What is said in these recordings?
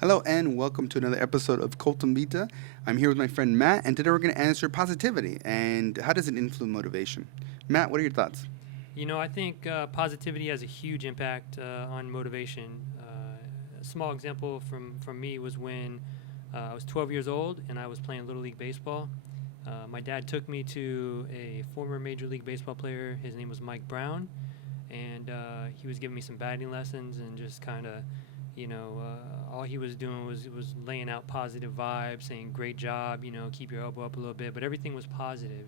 Hello and welcome to another episode of Colton Vita. I'm here with my friend Matt, and today we're going to answer positivity and how does it influence motivation. Matt, what are your thoughts? I think positivity has a huge impact on motivation. A small example from me was when I was 12 years old and I was playing Little League Baseball. My dad took me to a former Major League Baseball player. His name was Mike Brown, and he was giving me some batting lessons and just kind of, all he was doing was laying out positive vibes, saying great job, keep your elbow up a little bit, but everything was positive.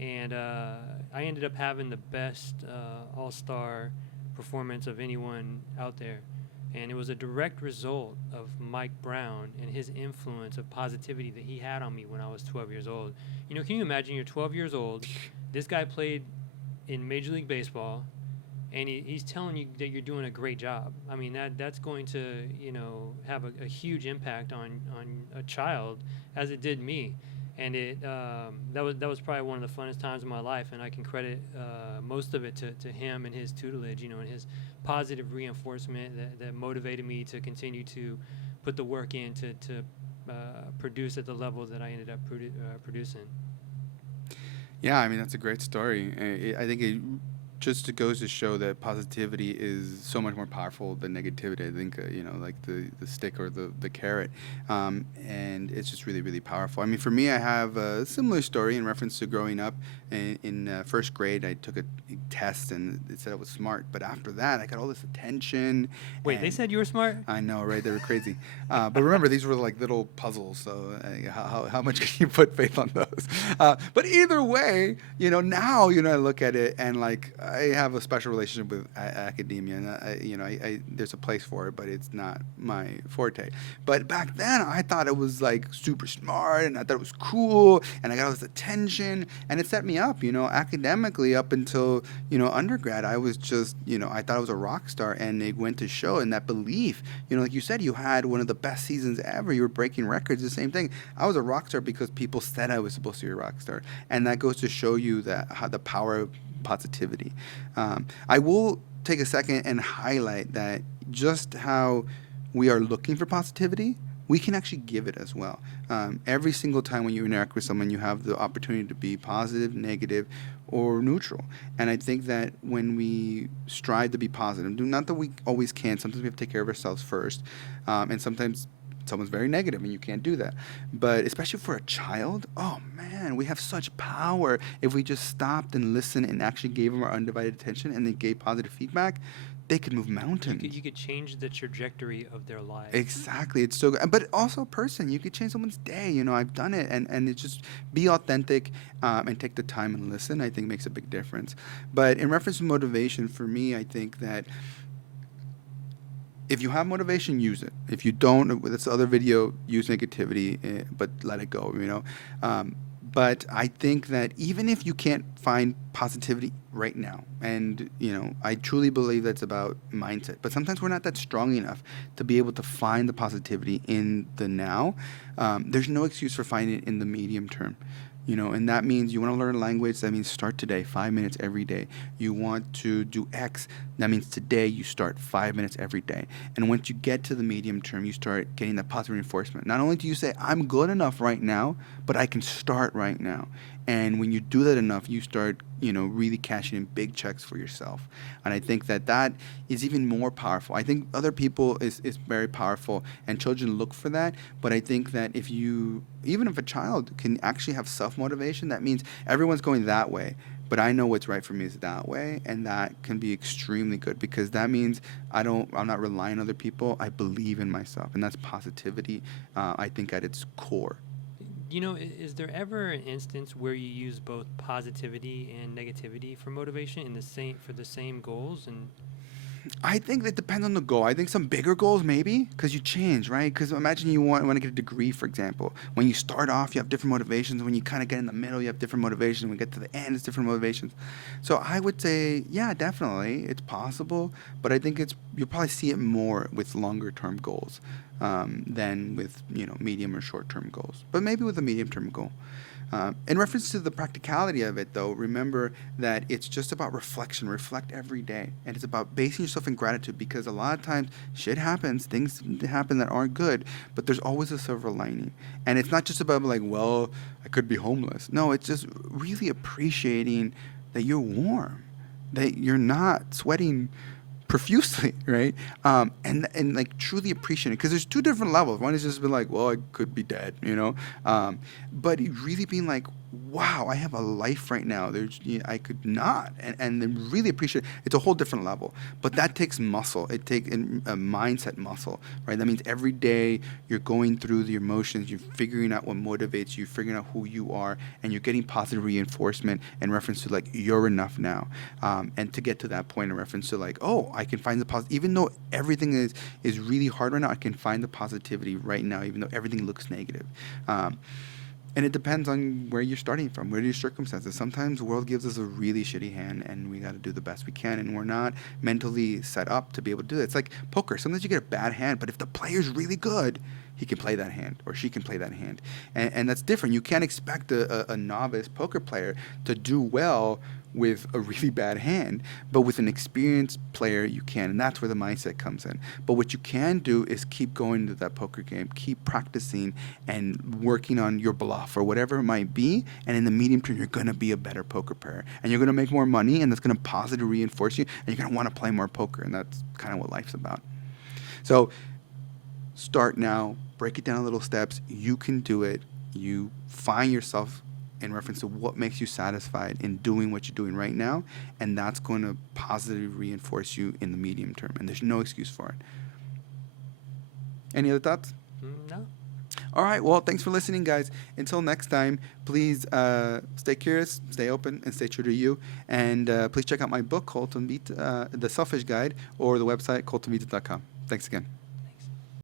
And I ended up having the best all-star performance of anyone out there. And it was a direct result of Mike Brown and his influence of positivity that he had on me when I was 12 years old. Can you imagine you're 12 years old, this guy played in Major League Baseball, and he's telling you that you're doing a great job. I mean, that's going to, have a huge impact on a child, as it did me. And that was probably one of the funnest times of my life, and I can credit most of it to him and his tutelage, and his positive reinforcement that motivated me to continue to put the work in to produce at the level that I ended up producing. Yeah, I mean, that's a great story. I think it just goes to show that positivity is so much more powerful than negativity. I think, like the stick or the carrot. And it's just really, really powerful. I mean, for me, I have a similar story in reference to growing up. In first grade, I took a test and it said I was smart. But after that, I got all this attention. Wait, they And said you were smart? I know, right? They were crazy. But remember, these were like little puzzles. So how much can you put faith on those? But either way, now, I look at it and like I have a special relationship with academia, and there's a place for it, but it's not my forte. But back then, I thought it was like super smart, and I thought it was cool, and I got all this attention, and it set me up, academically up until undergrad. I was just, I thought I was a rock star, and it went to show, and that belief, like you said, you had one of the best seasons ever. You were breaking records. The same thing. I was a rock star because people said I was supposed to be a rock star, and that goes to show you that how the power of positivity. I will take a second and highlight that just how we are looking for positivity, we can actually give it as well. Every single time when you interact with someone, you have the opportunity to be positive, negative, or neutral. And I think that when we strive to be positive, not that we always can, sometimes we have to take care of ourselves first, and sometimes someone's very negative and you can't do that. But especially for a child, oh man, we have such power if we just stopped and listened and actually gave them our undivided attention and then gave positive feedback. They could move You could mountains. you could change the trajectory of their lives. Exactly, it's so good. But also, a person, you could change someone's day. I've done it, and it's just be authentic and take the time and listen. I think makes a big difference. But in reference to motivation, for me, I think that if you have motivation, use it. If you don't, that's the other video, use negativity, but let it go, but I think that even if you can't find positivity right now, and, I truly believe that's about mindset, but sometimes we're not that strong enough to be able to find the positivity in the now. There's no excuse for finding it in the medium term. And that means you want to learn a language, that means start today, 5 minutes every day. You want to do X, that means today you start 5 minutes every day. And once you get to the medium term, you start getting that positive reinforcement. Not only do you say, I'm good enough right now, but I can start right now. And when you do that enough, you start, really cashing in big checks for yourself. And I think that that is even more powerful. I think other people is very powerful, and children look for that. But I think that even if a child can actually have self motivation, that means everyone's going that way. But I know what's right for me is that way, and that can be extremely good because that means I'm not relying on other people. I believe in myself, and that's positivity. I think at its core. Is there ever an instance where you use both positivity and negativity for motivation in the same for the same goals? And I think it depends on the goal. I think some bigger goals maybe because you change, right? Because imagine you want to get a degree, for example. When you start off, you have different motivations. When you kind of get in the middle, you have different motivations. When you get to the end, it's different motivations. So I would say, yeah, definitely, it's possible. But I think you'll probably see it more with longer term goals than with medium or short term goals. But maybe with a medium term goal. In reference to the practicality of it, though, remember that it's just about reflection. Reflect every day. And it's about basing yourself in gratitude, because a lot of times shit happens, things happen that aren't good, but there's always a silver lining. And it's not just about like, well, I could be homeless. No, it's just really appreciating that you're warm, that you're not sweating profusely, right? And like truly appreciating it, because there's two different levels. One is just being like, well, I could be dead, but it really being like, wow, I have a life right now. I could not, and then really appreciate it. It's a whole different level, but that takes muscle. It takes a mindset muscle, right? That means every day you're going through the emotions, you're figuring out what motivates you, figuring out who you are, and you're getting positive reinforcement in reference to like, you're enough now, and to get to that point in reference to like, oh, I can find the positive, even though everything is really hard right now. I can find the positivity right now, even though everything looks negative. And it depends on where you're starting from, where are your circumstances. Sometimes the world gives us a really shitty hand, and we got to do the best we can, and we're not mentally set up to be able to do it. It's like poker. Sometimes you get a bad hand, but if the player's really good, he can play that hand, or she can play that hand. And that's different. You can't expect a novice poker player to do well with a really bad hand, but with an experienced player, you can. And that's where the mindset comes in. But what you can do is keep going to that poker game, keep practicing and working on your bluff or whatever it might be. And in the medium term, you're going to be a better poker player, and you're going to make more money, and that's going to positively reinforce you, and you're going to want to play more poker. And that's kind of what life's about. So start now, break it down in little steps. You can do it. You find yourself in reference to what makes you satisfied in doing what you're doing right now, and that's going to positively reinforce you in the medium term, and there's no excuse for it. Any other thoughts? No. All right, well, thanks for listening, guys. Until next time, please stay curious, stay open, and stay true to you. And please check out my book, The Selfish Guide, or the website cultivita.com. Thanks again.